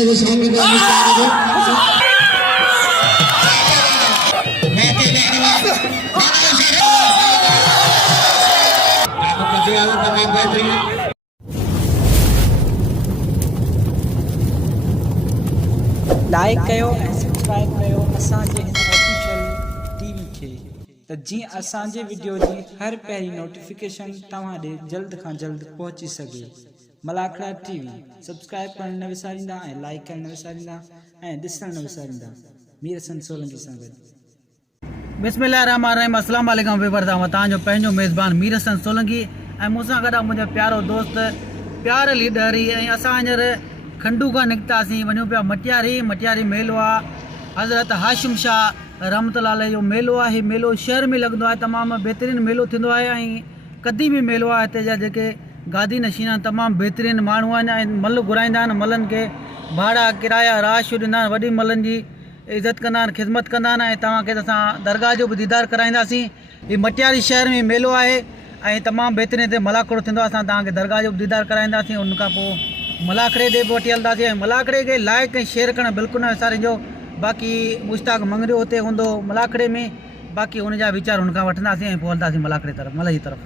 मौलाना जो शामिल है लाइक कयो ऐं सब्सक्राइब कयो असांजे हिन ऑफिशियल टीवी खे त जीअं असांजे वीडियो जी हर पहिरीं नोटिफिकेशन तव्हां ॾे जल्द खां जल्द पहुची सघे। मलाखड़ा टीवी सब्सक्राइब करण न विसारींदा ऐं लाइक करण न विसारींदा ऐं ॾिसण न विसारींदा। मीर हसन सोलंकी सां गॾु। बिस्मिल्लाहिर्रहमानिर्रहीम। अस्सलाम वालेकुम वेबर दावा तव्हांजो पंहिंजो मेज़बान मीर हसन सोलंकी ऐं मूंसां गॾु मुंहिंजो प्यारो दोस्त प्यार लीडर ऐं असां हींअर खंडू खां निकितासीं वञूं पिया मटियारी मेलो आहे हज़रत हाशिम शाह रहमतुल्लाह अलैह जो मेलो आहे। हीउ मेलो शहर में लॻंदो आहे, तमामु बहितरीनु मेलो थींदो आहे ऐं क़दीमी मेलो आहे। हिते जा जेके गादी नशीन आहिनि तमामु बहितरीनु माण्हू आहिनि ऐं मल घुराईंदा आहिनि, मलनि खे भाड़ा किराया राशि ॾींदा आहिनि, वॾी मलनि जी इज़त कंदा आहिनि, ख़िदमत कंदा आहिनि ऐं तव्हांखे असां दरगाह जो बि दीदार कराईंदासीं। हीउ मटियारी शहर में मेलो आहे ऐं तमामु बहितरीनु हिते मलाखड़ो थींदो आहे। असां तव्हांखे दरगाह जो बि दीदार कराईंदासीं, उनखां पोइ मलाखड़े ॾे बि वठी हलंदासीं ऐं मलाखड़े खे लाइक ऐं शेयर करणु बिल्कुलु न विसारिजो। बाक़ी मुश्ताक मंगरियो हुते हूंदो मलाखड़े में, बाक़ी हुनजा वीचार हुनखां वठंदासीं ऐं पोइ हलंदासीं मलाखड़े तरफ़, मल जी तरफ़।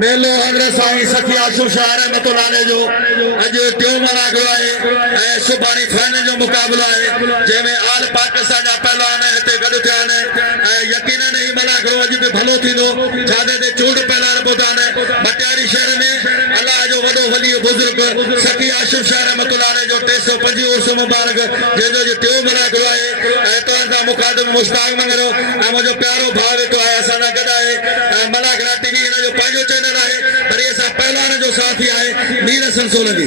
मेलो हज़रत साईं सखी आशिम शाह रहमतुल्लाह अलैह जो अॼु टियों मनागो आहे ऐं सुभाणे फाइनल जो मुक़ाबिलो आहे जंहिंमें आल पाकिस्तान जा पहलवान हिते गॾु थिया आहिनि ऐं यकीनन ही मनागो अॼु बि भलो थींदो। छाजे ते चूंड पहलवान ॿुधा आहिनि मटियारी शहर में अलाह जो वॾो वली बुज़ुर्ग सखी आशिम शाह रहमतुल्लाह अलैह जो 350 उर्स मुबारक जंहिंजो अॼु टियों मनागो आहे ऐं तव्हां मुक़ादम मुश्ताक मंगरो ऐं मुंहिंजो प्यारो भाउ वेठो आहे असां सां गॾु आहे मलाखड़ा टीवी हिन जो पंहिंजो चैनल आहे पर असां पहलवान जो साथी आहे मीर हसन सोलंकी।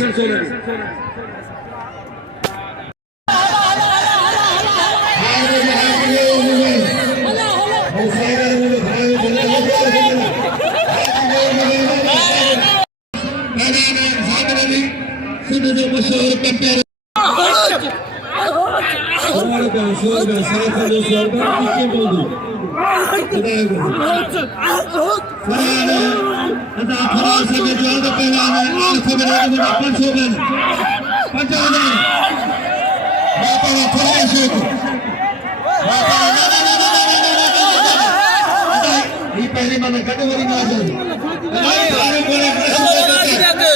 पहली मन कटवरी ना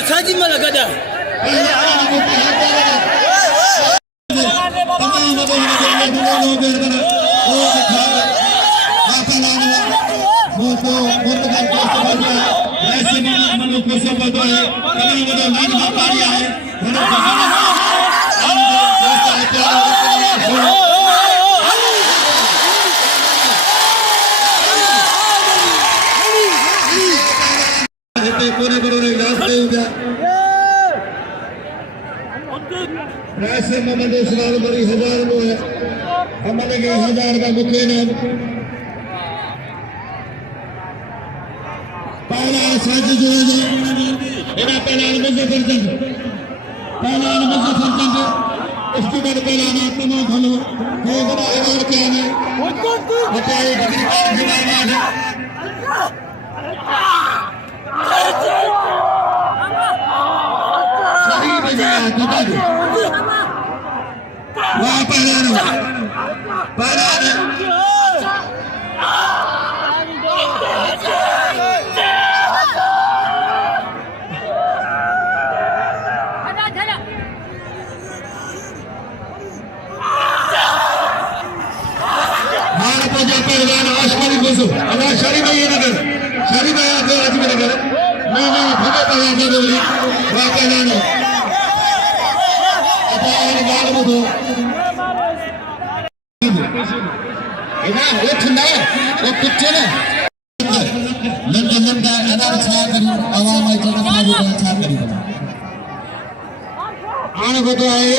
साजी मन गदा ऐसे मोहम्मद इस्लाम बड़ी हजार में है हमारे के हजार का मुख्य नाम पहला साथ जो इन्हें पहला मुजफ्फर जंग उसके बाद पहला नाम तमाम भलो ये बड़ा इनाम क्या है बताइए कितनी बार जवाब है सही बजाया बता दो वहाँ पहला पहलवान आशमानी घुसो अगर शरी में ये नगर शरी में आके आज में नगर नहीं भगे पहला था बोली वहाँ पहलवान अपार गाल में दो इधर उठ ना वो कुत्ते ना लंदन अनार छा करी आवाम में चलना खाबू का छा करी आने को तो है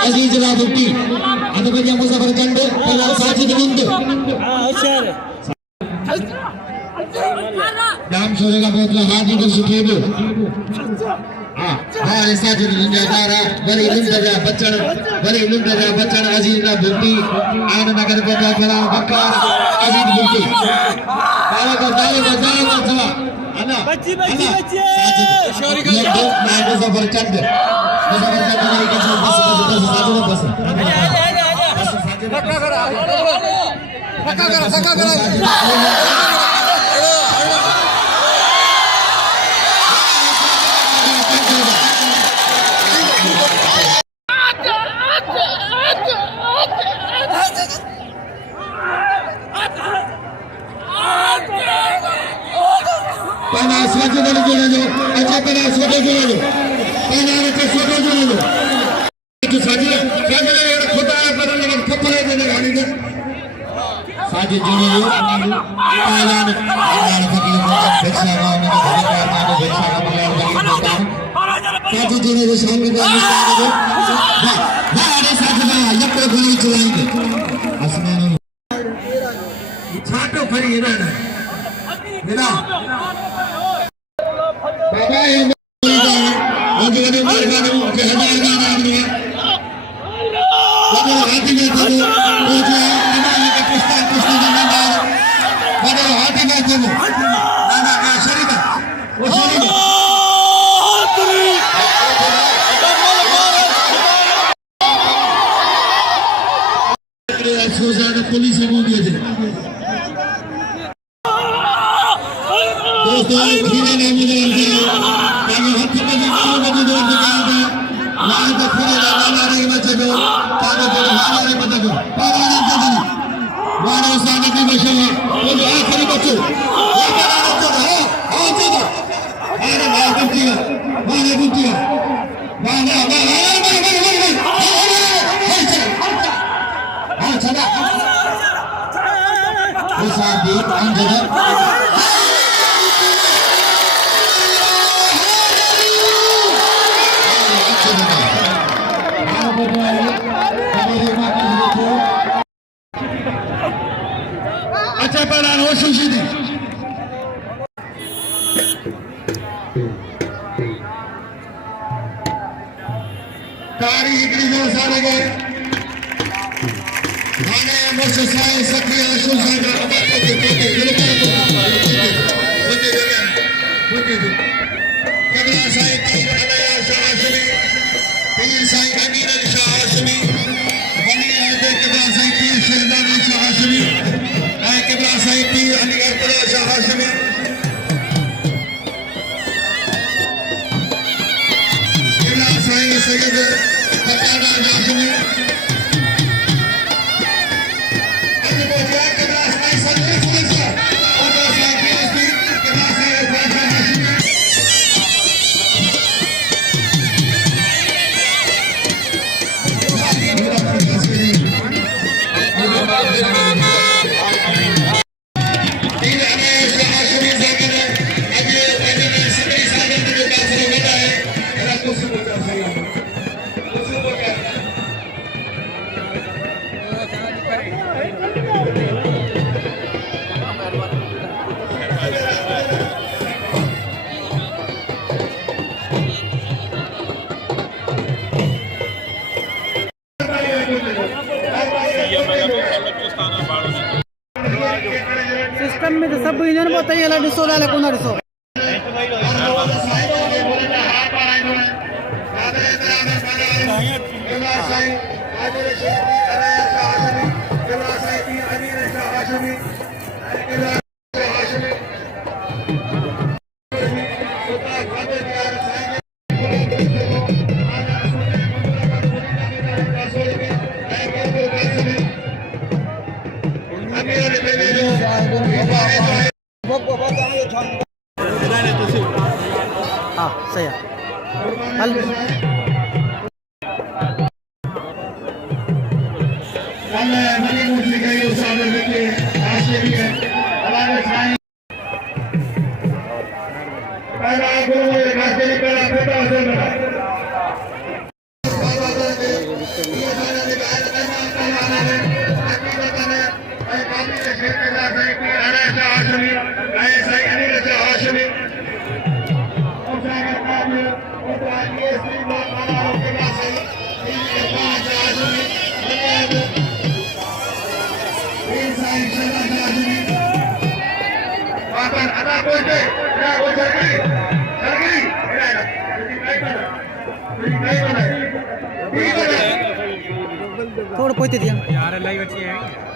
अजीज ला बुट्टी अभी बजा मुसाफिर कंडे पहला साथी दिवंदे दाम सोरे का बोतला हाथी को सुखेबो हाँ ऐसा जो निजादारा बड़ी लुंडा बच्चन अजीज ला बुट्टी आने नगर को तो पहला बकार अजीज बुट्टी दाले को चला अना बच्ची शोरी का मैं मुसाफिर कंडे मुसाफिर कंडे के बस धक्का करा पहला स्वागत जोड़े जो अच्छा पहला स्वागत जोड़े जो पहला के स्वागत जोड़े जो तो साजिद खुदा पर लगे थप्पड़े देने वाली ने साजिद जोड़े जो पहला ने फकीर भिक्षा गांव में भगवान मानो भिक्षा का मलाल लगी साजिद जोड़े जो सामने का मुस्ताद जो अरे साजिद लपड़ गोली चलाएंगे आसमान छाटो खड़ी है ना मेरा बाबा ये और जो ने मार गाने के हजार गाना आदमी वो हाथी में थे वो जो हमारे के पुस्ता गाना वो हाथी में थे वो ना शरीफ वो शरीफ सोचा पुलिस से बोल दिए थे दोस्तों खीरे ने मुझे ताकि हाथ में जो दौड़ दिखाया था वहाँ पे खीरे का गाना नहीं बचे को ताकि जो हारा नहीं बचे को पारा नहीं बचे वहाँ उस आने की बचे है वो जो आखिरी बच्चों वो गाना नहीं चला हाँ चला अरे वहाँ बुद्धि है हाँ चला वो साथ भी अंजलर अच्छा पहला होश दी कारी हिकड़ी जो सारे गए माने मुझसे साए सक्रिय आशुल साए का अबाते के होते कबला साए तीर अलाया शाह हाशमी तीर साए अमीर अली शाह हाशमी बनी आदे कबला साए तीर शहजादी शाह हाशमी आए कबला साए तीर अली अरतला शाह हाशमी कबला साए सैयद फताना हाशमी सिस्टम में तो सब इंजन बताइए ला ॾिसो ला कोन ॾिसो हाँ सही है हल थोड़ा पोते दिया यार लाइव अच्छी है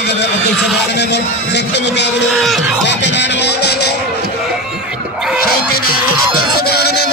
शागिर्द अब्दुल सबार में सख्त मुकाबलो शौकीनान वाला शौकीनान अब्दुल सबार में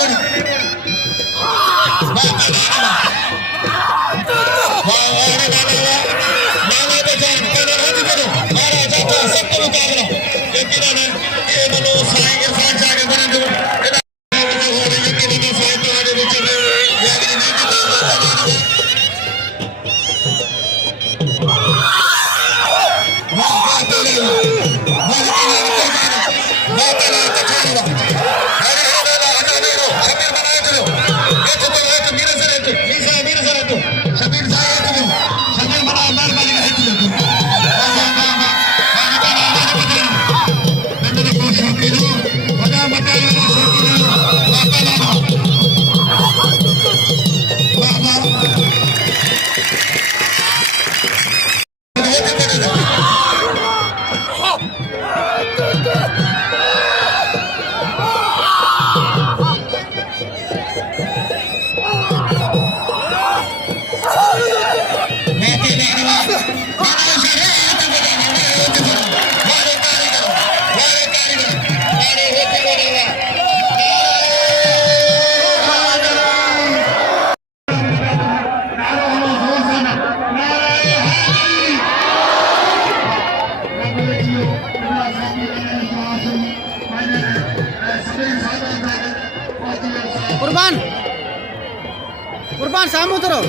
कुर्बान सामू उतरो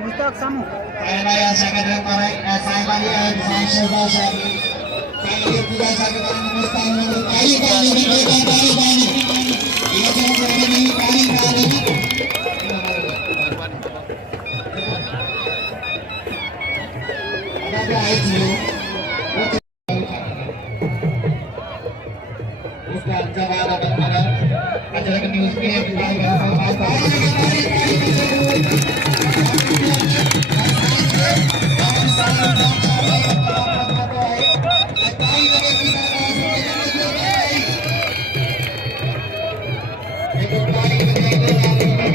मुस्तक सामू Thank you.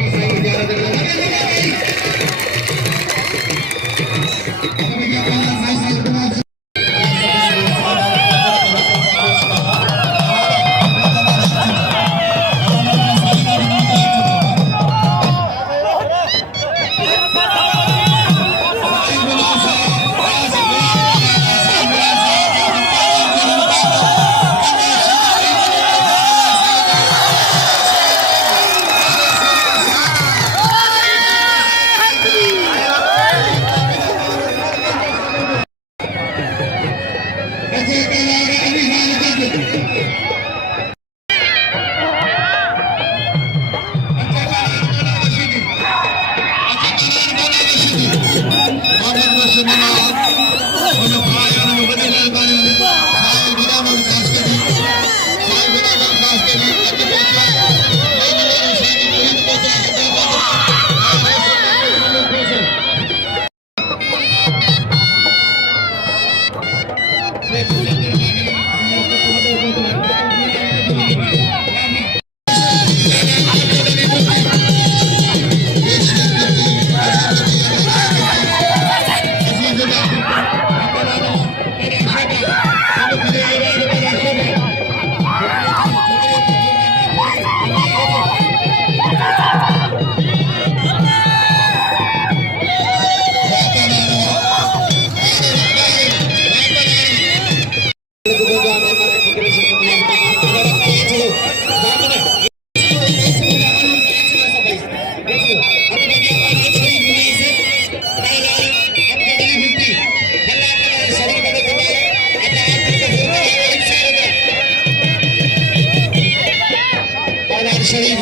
शरीफ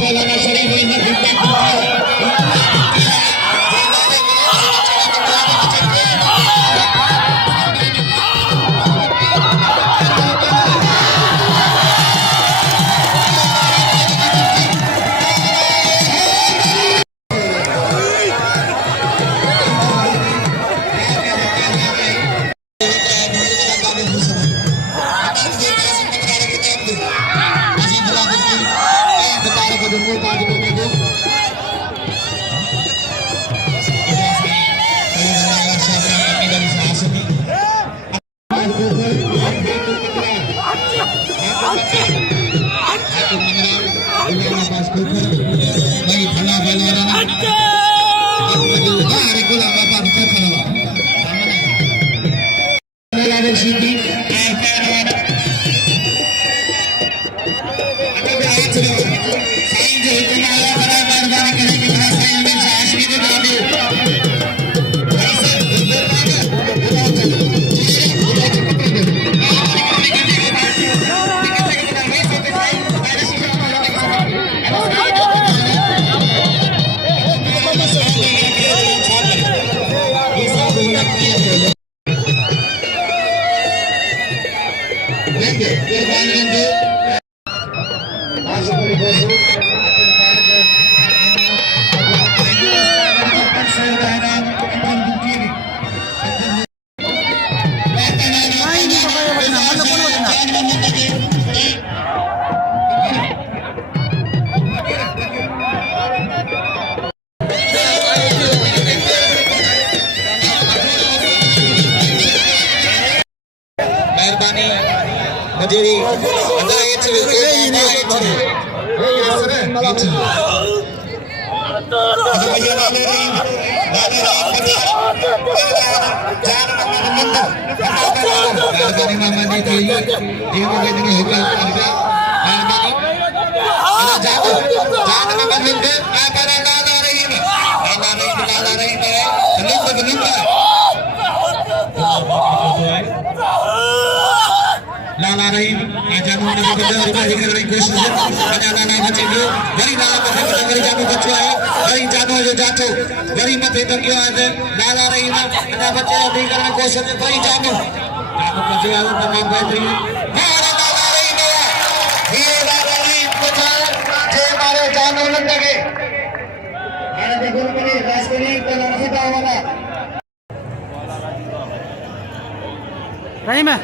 मौलाना शरीफ लाला रहीम जानो ने बदल रिकवरी करने की कोशिश है अजा लाला बचे गयो वरी लाला को वरी जानो बचो है वरी जानो जो जातो वरी मथे तो गयो है लाला रहीम अजा बचे दी करने की कोशिश वरी जानो बचे है तमाम बेहतरीन लाला रहीम ये लाला रहीम बचा जे मारे जानो न लगे अरे देखो बनी राजकोनी तो नसीबा वाला रहीम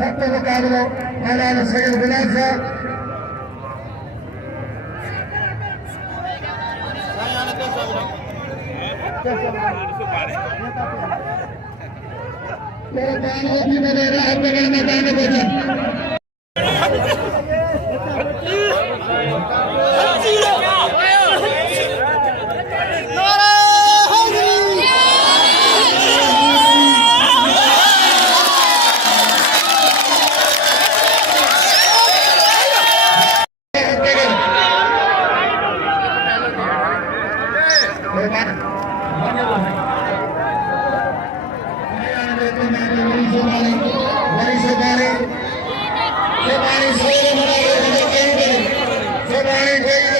सबको मुकाबला मौलाना सैयद गुलाम साहब मैदान में Somebody